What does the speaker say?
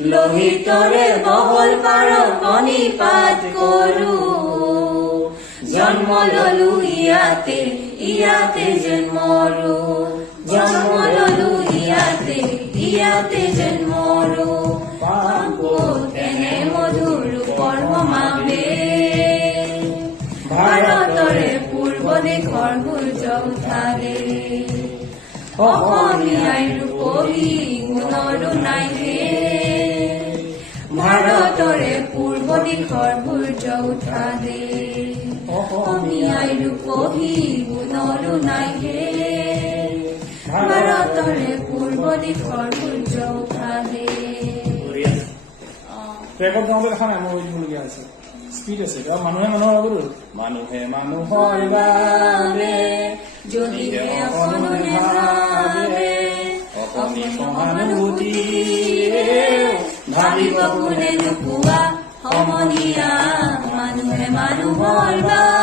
লোহিতৰে বহল পাৰ কণিপাত কৰো জন্ম ললো ইয়াতে ইয়াতে যেন মৰো জন্ম ললো ইয়াতে যেন মৰো এনে মধুৰ ৰূপৰ সমাবে ভাৰতৰে পূৰ্ব দেশৰ সূৰ্য উঠালে অসমীয়াৰ ৰূপহী গুণৰো নাই হে ভাৰতৰে পূৰ্ব দিশৰ সূৰ্য উঠালে অসমীয়াৰ ৰূপহী গুণৰো নাই হে ভাৰতৰে পূৰ্ব দিশৰ সূৰ্য উঠালে ৰেকৰ্ড গাওঁতে দেখা নাই মই বুলিবলগীয়া আছে স্পীড আছে মানুহে মানুহৰ আগত মানুহে মানুহৰ বাবে যদিহে অকণে ভাবে অকণি সহানুভূতি ভাবিব কোনে নোপোৱা সমনীয়া মানুহে মানুহৰ বাবে